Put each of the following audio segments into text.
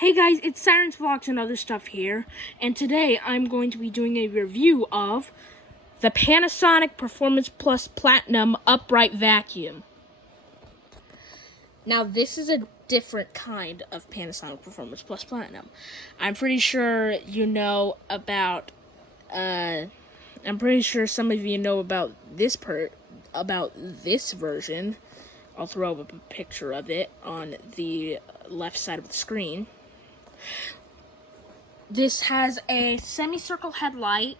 Hey guys, it's Sirens Vlogs and other stuff here, and today I'm going to be doing a review of the Panasonic Performance Plus Platinum Upright Vacuum. Now this is a different kind of Panasonic Performance Plus Platinum. I'm pretty sure you know about, I'm pretty sure some of you know about this version. I'll throw up a picture of it on the left side of the screen. This has a semicircle headlight.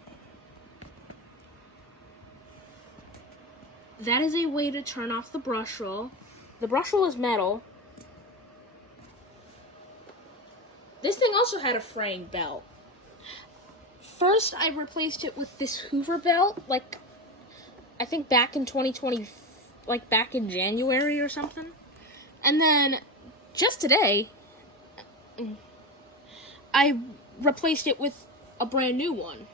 That is a way to turn off the brush roll. The brush roll is metal. This thing also had a fraying belt. First, I replaced it with this Hoover belt, I think back in 2020, back in January or something. And then, just today, I replaced it with a brand new one.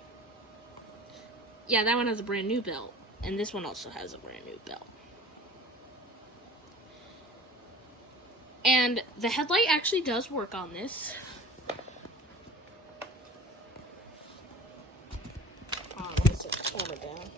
Yeah, that one has a brand new belt. And this one also has a brand new belt. And the headlight actually does work on this. Let me set the camera down.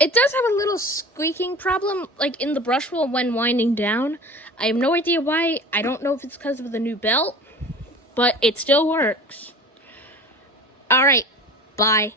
It does have a little squeaking problem, in the brush roll when winding down. I have no idea why. I don't know if it's because of the new belt, but it still works. Alright, bye.